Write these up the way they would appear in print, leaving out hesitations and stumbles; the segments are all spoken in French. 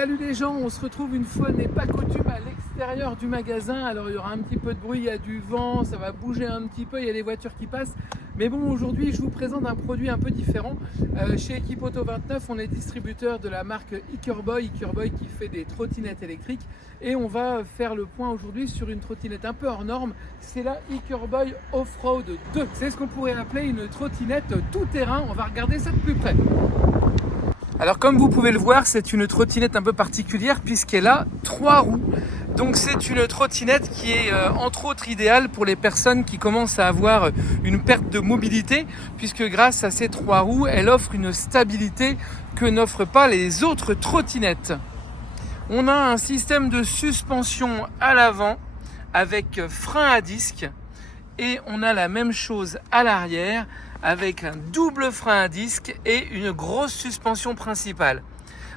Salut les gens, on se retrouve une fois n'est pas coutume à l'extérieur du magasin. Alors il y aura un petit peu de bruit, il y a du vent, ça va bouger un petit peu, il y a des voitures qui passent. Mais bon, aujourd'hui je vous présente un produit un peu différent. Chez Equipauto 29, on est distributeur de la marque Ickerboy qui fait des trottinettes électriques. Et on va faire le point aujourd'hui sur une trottinette un peu hors norme. C'est la Ickerboy Offroad 2. C'est ce qu'on pourrait appeler une trottinette tout-terrain. On va regarder ça de plus près. Alors comme vous pouvez le voir, c'est une trottinette un peu particulière puisqu'elle a 3 roues. Donc c'est une trottinette qui est entre autres idéale pour les personnes qui commencent à avoir une perte de mobilité, puisque grâce à ces 3 roues, elle offre une stabilité que n'offrent pas les autres trottinettes. On a un système de suspension à l'avant avec frein à disque et on a la même chose à l'arrière avec un double frein à disque et une grosse suspension principale.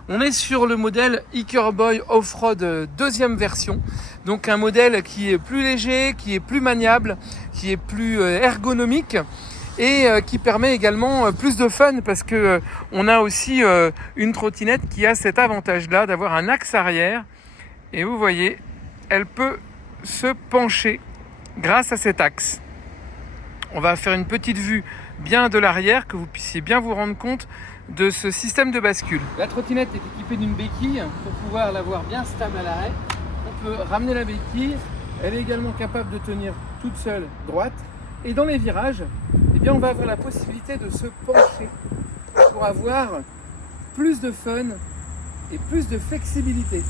On est sur le modèle Ickerboy Offroad deuxième version, donc un modèle qui est plus léger, qui est plus maniable, qui est plus ergonomique et qui permet également plus de fun parce que on a aussi une trottinette qui a cet avantage-là d'avoir un axe arrière et vous voyez, elle peut se pencher grâce à cet axe. On va faire une petite vue bien de l'arrière, que vous puissiez bien vous rendre compte de ce système de bascule. La trottinette est équipée d'une béquille pour pouvoir l'avoir bien stable à l'arrêt. On peut ramener la béquille. Elle est également capable de tenir toute seule droite. Et dans les virages, eh bien, on va avoir la possibilité de se pencher pour avoir plus de fun et plus de flexibilité.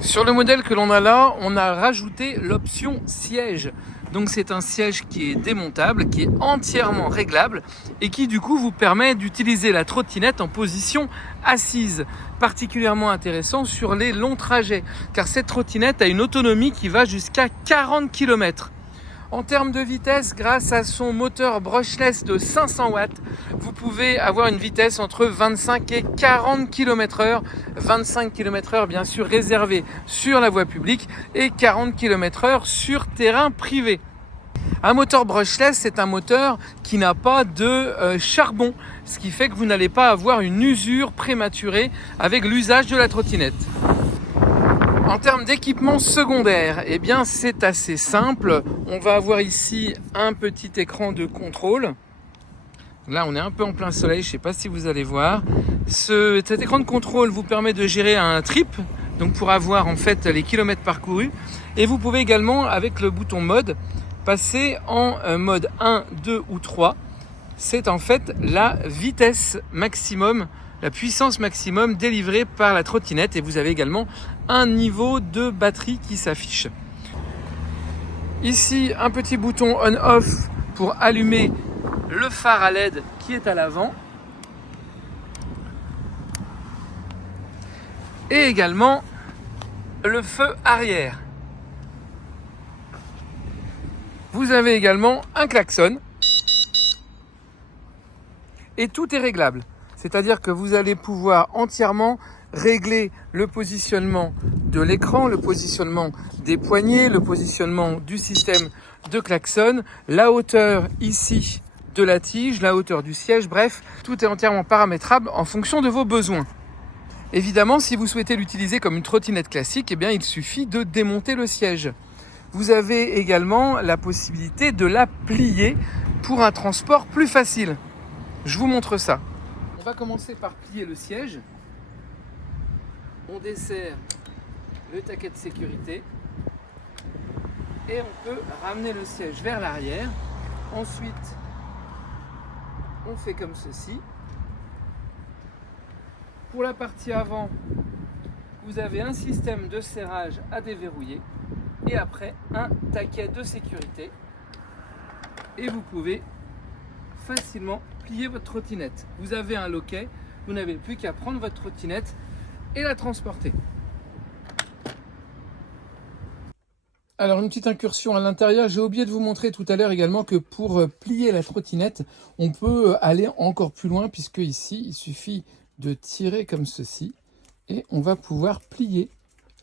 Sur le modèle que l'on a là, on a rajouté l'option siège. Donc c'est un siège qui est démontable, qui est entièrement réglable et qui du coup vous permet d'utiliser la trottinette en position assise. Particulièrement intéressant sur les longs trajets, car cette trottinette a une autonomie qui va jusqu'à 40 km. En termes de vitesse, grâce à son moteur brushless de 500 watts, vous pouvez avoir une vitesse entre 25 et 40 km/h. 25 km/h bien sûr réservé sur la voie publique et 40 km/h sur terrain privé. Un moteur brushless, c'est un moteur qui n'a pas de charbon, ce qui fait que vous n'allez pas avoir une usure prématurée avec l'usage de la trottinette. En termes d'équipement secondaire, eh bien c'est assez simple. On va avoir ici un petit écran de contrôle. Là, on est un peu en plein soleil, je ne sais pas si vous allez voir. Cet écran de contrôle vous permet de gérer un trip, donc pour avoir en fait les kilomètres parcourus. Et vous pouvez également, avec le bouton mode, passer en mode 1, 2 ou 3. C'est en fait la vitesse maximum, la puissance maximum délivrée par la trottinette. Et vous avez également un niveau de batterie qui s'affiche. Ici, un petit bouton on-off pour allumer le phare à LED qui est à l'avant. Et également le feu arrière. Vous avez également un klaxon. Et tout est réglable. C'est-à-dire que vous allez pouvoir entièrement régler le positionnement de l'écran, le positionnement des poignées, le positionnement du système de klaxon, la hauteur ici de la tige, la hauteur du siège, bref, tout est entièrement paramétrable en fonction de vos besoins. Évidemment, si vous souhaitez l'utiliser comme une trottinette classique, eh bien, il suffit de démonter le siège. Vous avez également la possibilité de la plier pour un transport plus facile. Je vous montre ça. On va commencer par plier le siège. On desserre le taquet de sécurité et on peut ramener le siège vers l'arrière. Ensuite, on fait comme ceci. Pour la partie avant, vous avez un système de serrage à déverrouiller et après un taquet de sécurité. Et vous pouvez facilement plier votre trottinette. Vous avez un loquet, vous n'avez plus qu'à prendre votre trottinette et la transporter. Alors une petite incursion à l'intérieur, j'ai oublié de vous montrer tout à l'heure également que pour plier la trottinette, on peut aller encore plus loin puisque ici il suffit de tirer comme ceci et on va pouvoir plier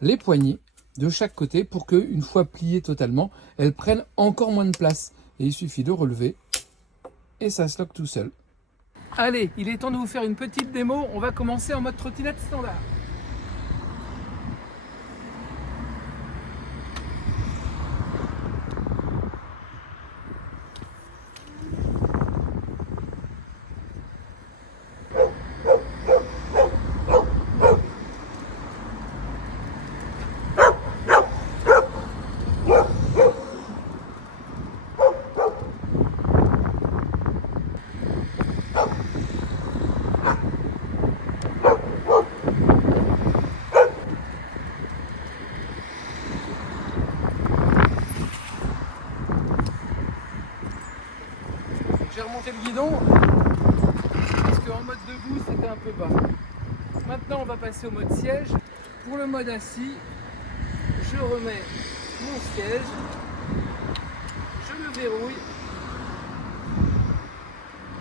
les poignées de chaque côté pour que, une fois pliées totalement, elles prennent encore moins de place. Et il suffit de relever et ça se loque tout seul. Allez, il est temps de vous faire une petite démo. On va commencer en mode trottinette standard. J'ai remonté le guidon parce qu'en mode debout c'était un peu bas. Maintenant on va passer au mode siège. Pour le mode assis, je remets mon siège, je le verrouille,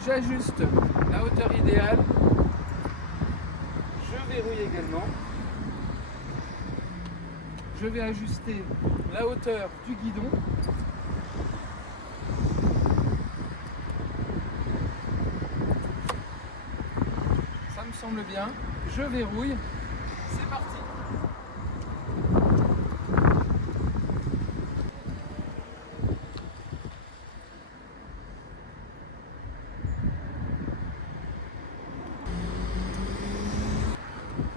j'ajuste la hauteur idéale, je verrouille également. Je vais ajuster la hauteur du guidon. Ça me semble bien. Je verrouille. C'est parti.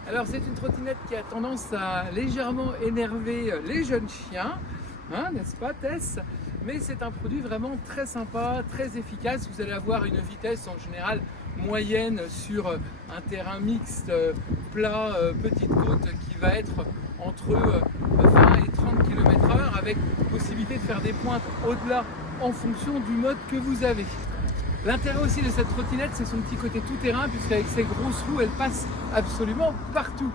Alors c'est une trottinette qui a tendance à légèrement énerver les jeunes chiens, hein, n'est-ce pas Tess? Mais c'est un produit vraiment très sympa, très efficace. Vous allez avoir une vitesse en général moyenne sur un terrain mixte, plat, petite côte qui va être entre 20 et 30 km/h avec possibilité de faire des pointes au-delà en fonction du mode que vous avez. L'intérêt aussi de cette trottinette, c'est son petit côté tout-terrain, puisqu'avec ses grosses roues, elle passe absolument partout.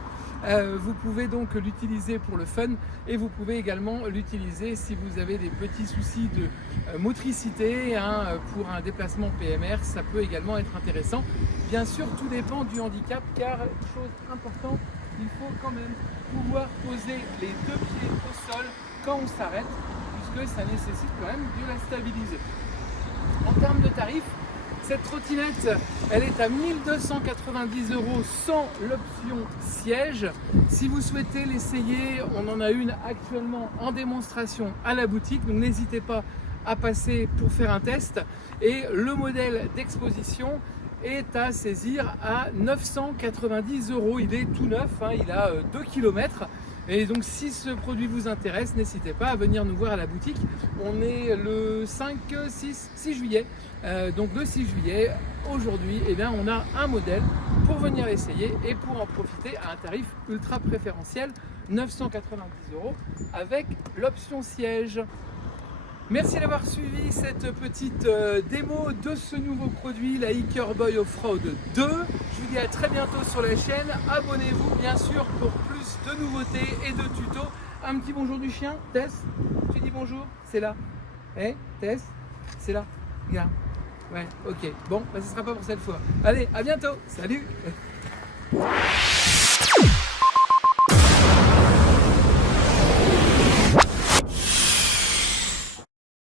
Vous pouvez donc l'utiliser pour le fun et vous pouvez également l'utiliser si vous avez des petits soucis de motricité, hein, pour un déplacement PMR, ça peut également être intéressant. Bien sûr, tout dépend du handicap, car, chose importante, il faut quand même pouvoir poser les deux pieds au sol quand on s'arrête, puisque ça nécessite quand même de la stabiliser. En termes de tarifs, cette trottinette, elle est à 1 290 € sans l'option siège. Si vous souhaitez l'essayer, on en a une actuellement en démonstration à la boutique, donc n'hésitez pas à passer pour faire un test. Et le modèle d'exposition est à saisir à 990 €. Il est tout neuf, hein, il a 2 km. Et donc si ce produit vous intéresse, n'hésitez pas à venir nous voir à la boutique. On est le 6 juillet. Donc le 6 juillet, aujourd'hui, eh bien, on a un modèle pour venir l'essayer et pour en profiter à un tarif ultra préférentiel, 990 € avec l'option siège. Merci d'avoir suivi cette petite démo de ce nouveau produit, la Hickerboy Offroad 2. Je vous dis à très bientôt sur la chaîne. Abonnez-vous bien sûr pour plus de nouveautés et de tutos. Un petit bonjour du chien, Tess. Tu dis bonjour, c'est là. Eh, Tess, c'est là. Regarde. Ouais, ok. Bon, bah, ce sera pas pour cette fois. Allez, à bientôt. Salut.